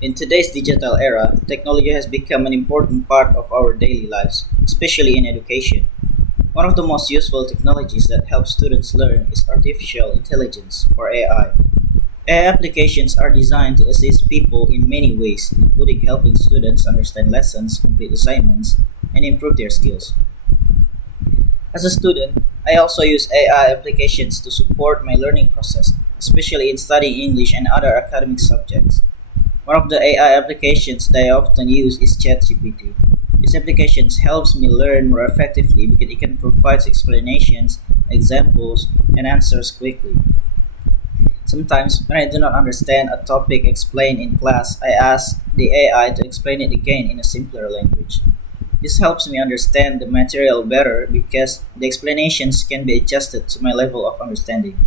In today's digital era, technology has become an important part of our daily lives, especially in education. One of the most useful technologies that help students learn is artificial intelligence, or AI. AI applications are designed to assist people in many ways, including helping students understand lessons, complete assignments, and improve their skills. As a student, I also use AI applications to support my learning process, especially in studying English and other academic subjects. One of the AI applications that I often use is ChatGPT. This application helps me learn more effectively because it can provide explanations, examples, and answers quickly. Sometimes, when I do not understand a topic explained in class, I ask the AI to explain it again in a simpler language. This helps me understand the material better because the explanations can be adjusted to my level of understanding.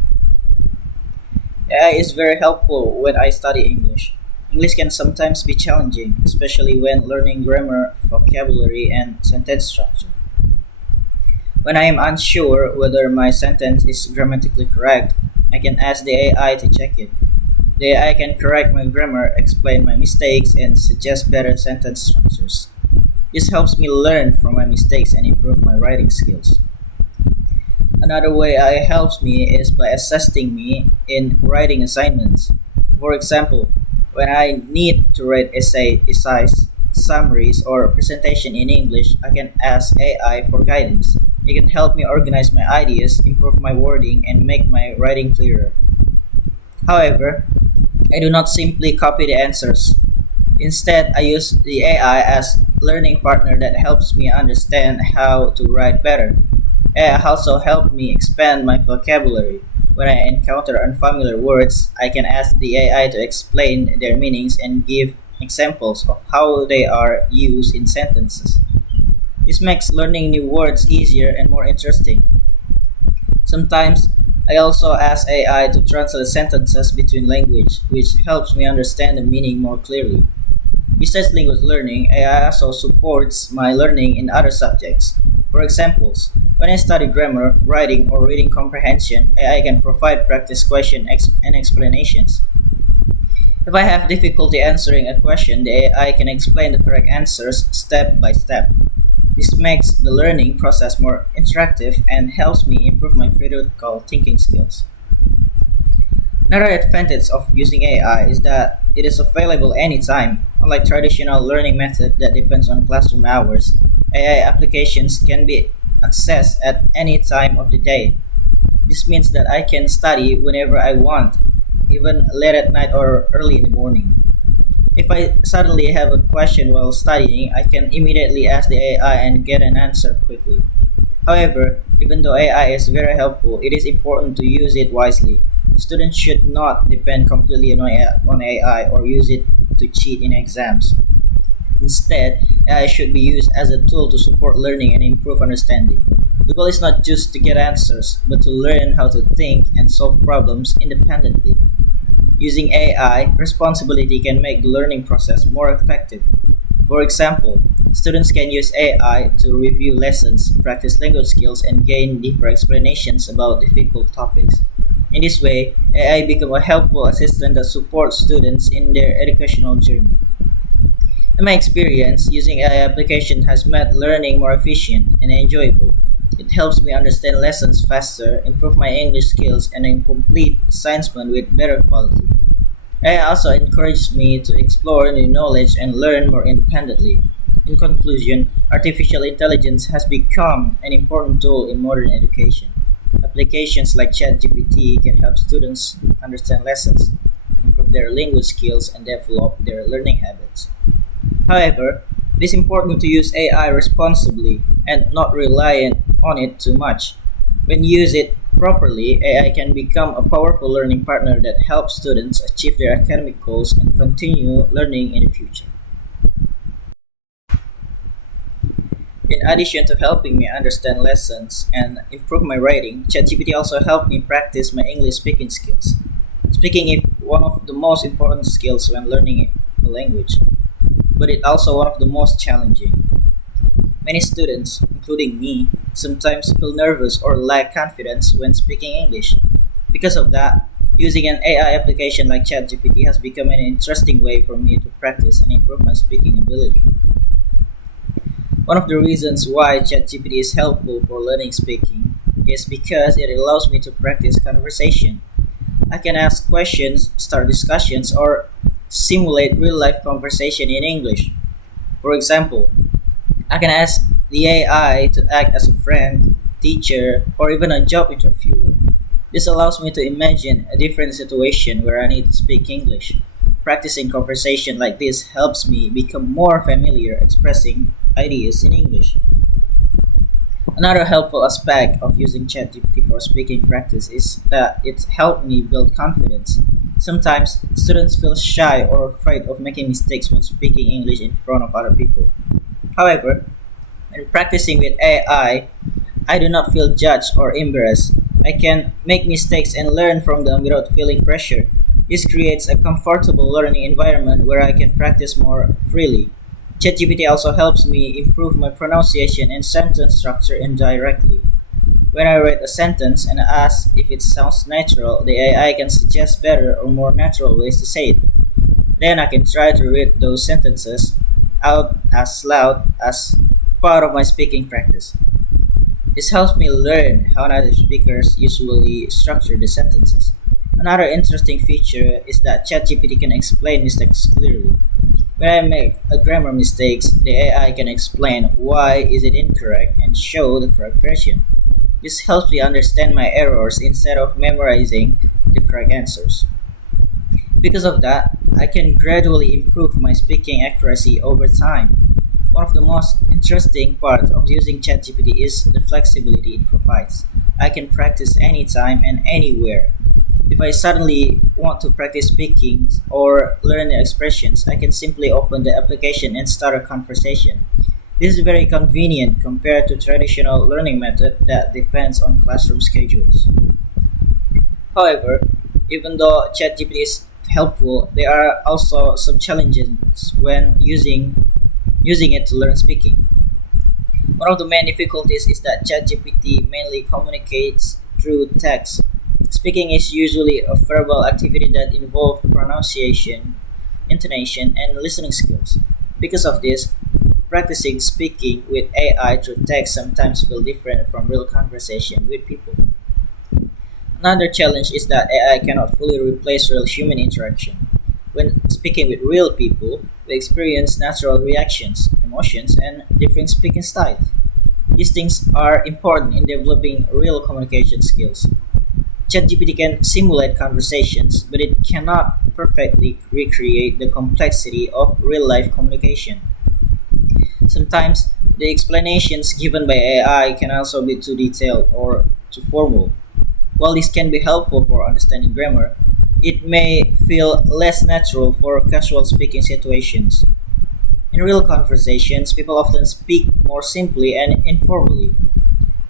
AI is very helpful when I study English. English can sometimes be challenging, especially when learning grammar, vocabulary, and sentence structure. When I am unsure whether my sentence is grammatically correct, I can ask the AI to check it. The AI can correct my grammar, explain my mistakes, and suggest better sentence structures. This helps me learn from my mistakes and improve my writing skills. Another way it helps me is by assisting me in writing assignments. For example, when I need to write essays, summaries, or presentation in English, I can ask AI for guidance. It can help me organize my ideas, improve my wording, and make my writing clearer. However, I do not simply copy the answers. Instead, I use the AI as learning partner that helps me understand how to write better. AI also helped me expand my vocabulary. When I encounter unfamiliar words, I can ask the AI to explain their meanings and give examples of how they are used in sentences. This makes learning new words easier and more interesting. Sometimes, I also ask AI to translate sentences between language, which helps me understand the meaning more clearly. Besides language learning, AI also supports my learning in other subjects. For examples, when I study grammar, writing, or reading comprehension, AI can provide practice questions and explanations. If I have difficulty answering a question, the AI can explain the correct answers step by step. This makes the learning process more interactive and helps me improve my critical thinking skills. Another advantage of using AI is that it is available anytime. Unlike traditional learning method that depends on classroom hours, AI applications can be accessed at any time of the day. This means that I can study whenever I want, even late at night or early in the morning. If I suddenly have a question while studying, I can immediately ask the AI and get an answer quickly. However, even though AI is very helpful, it is important to use it wisely. Students should not depend completely on AI or use it to cheat in exams. Instead, AI should be used as a tool to support learning and improve understanding. The goal is not just to get answers, but to learn how to think and solve problems independently. Using AI responsibility can make the learning process more effective. For example, students can use AI to review lessons, practice language skills, and gain deeper explanations about difficult topics. In this way, AI becomes a helpful assistant that supports students in their educational journey. In my experience, using AI application has made learning more efficient and enjoyable. It helps me understand lessons faster, improve my English skills, and then complete assignments with better quality. AI also encourages me to explore new knowledge and learn more independently. In conclusion, artificial intelligence has become an important tool in modern education. Applications like ChatGPT can help students understand lessons, improve their language skills, and develop their learning habits. However, it is important to use AI responsibly and not rely on it too much. When used it properly, AI can become a powerful learning partner that helps students achieve their academic goals and continue learning in the future. In addition to helping me understand lessons and improve my writing, ChatGPT also helped me practice my English speaking skills. Speaking is one of the most important skills when learning a language, but it's also one of the most challenging. Many students, including me, sometimes feel nervous or lack confidence when speaking English. Because of that, Using an AI application like ChatGPT has become an interesting way for me to practice and improve my speaking ability. One of the reasons why ChatGPT is helpful for learning speaking is because it allows me to practice conversation. I can ask questions, start discussions, or simulate real life conversation in English. For example, I can ask the AI to act as a friend, teacher, or even a job interviewer. This allows me to imagine a different situation where I need to speak English. Practicing conversation like this helps me become more familiar expressing ideas in English. Another helpful aspect of using ChatGPT for speaking practice is that it helped me build confidence. Sometimes students feel shy or afraid of making mistakes when speaking English in front of other people. However, when practicing with I do not feel judged or embarrassed. I can make mistakes and learn from them without feeling pressured. This creates a comfortable learning environment where I can practice more freely. ChatGPT also helps me improve my pronunciation and sentence structure indirectly. When I read a sentence and ask if it sounds natural, the AI can suggest better or more natural ways to say it. Then I can try to read those sentences out as loud as part of my speaking practice. This helps me learn how native speakers usually structure the sentences. Another interesting feature is that ChatGPT can explain mistakes clearly. When I make a grammar mistakes, the AI can explain why is it incorrect and show the correct version. This helps me understand my errors instead of memorizing the correct answers. Because of that, I can gradually improve my speaking accuracy over time. One of the most interesting parts of using ChatGPT is the flexibility it provides. I can practice anytime and anywhere. If I suddenly want to practice speaking or learn the expressions, I can simply open the application and start a conversation. This is very convenient compared to traditional learning method that depends on classroom schedules. However, even though ChatGPT is helpful, there are also some challenges when using it to learn speaking. One of the main difficulties is that ChatGPT mainly communicates through text. Speaking is usually a verbal activity that involves pronunciation, intonation, and listening skills. Because of this, practicing speaking with AI through text sometimes feel different from real conversation with people. Another challenge is that AI cannot fully replace real human interaction. When speaking with real people, we experience natural reactions, emotions, and different speaking styles. These things are important in developing real communication skills. ChatGPT can simulate conversations, but it cannot perfectly recreate the complexity of real life communication. Sometimes the explanations given by AI can also be too detailed or too formal. While this can be helpful for understanding grammar, it may feel less natural for casual speaking situations. In real conversations, people often speak more simply and informally.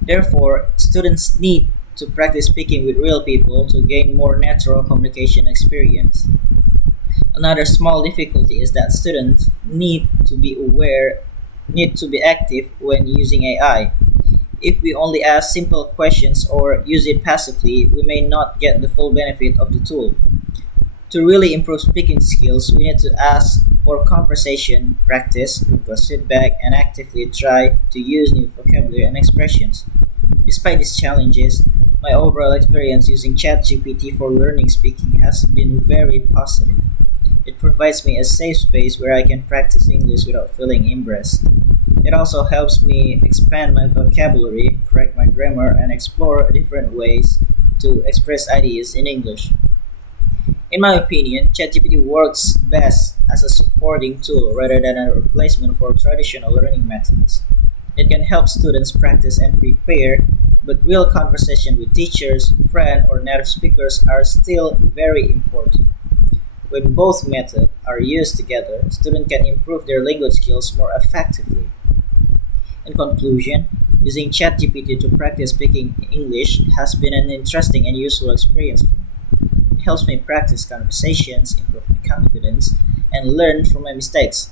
Therefore, students need to practice speaking with real people to gain more natural communication experience. Another small difficulty is that students need to be active when using AI. If we only ask simple questions or use it passively, we may not get the full benefit of the tool. To really improve speaking skills, we need to ask for conversation practice, request feedback, and actively try to use new vocabulary and expressions. Despite these challenges, my overall experience using ChatGPT for learning speaking has been very positive. It provides me a safe space where I can practice English without feeling embarrassed. It also helps me expand my vocabulary, correct my grammar, and explore different ways to express ideas in English. In my opinion, ChatGPT works best as a supporting tool rather than a replacement for traditional learning methods. It can help students practice and prepare, but real conversation with teachers, friends, or native speakers are still very important. When both methods are used together, students can improve their language skills more effectively. In conclusion, using ChatGPT to practice speaking English has been an interesting and useful experience for me. It helps me practice conversations, improve my confidence, and learn from my mistakes.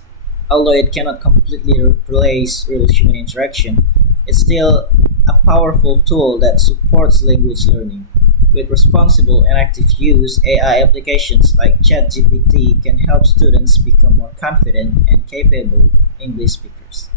Although it cannot completely replace real human interaction, it's still a powerful tool that supports language learning. With responsible and active use, AI applications like ChatGPT can help students become more confident and capable English speakers.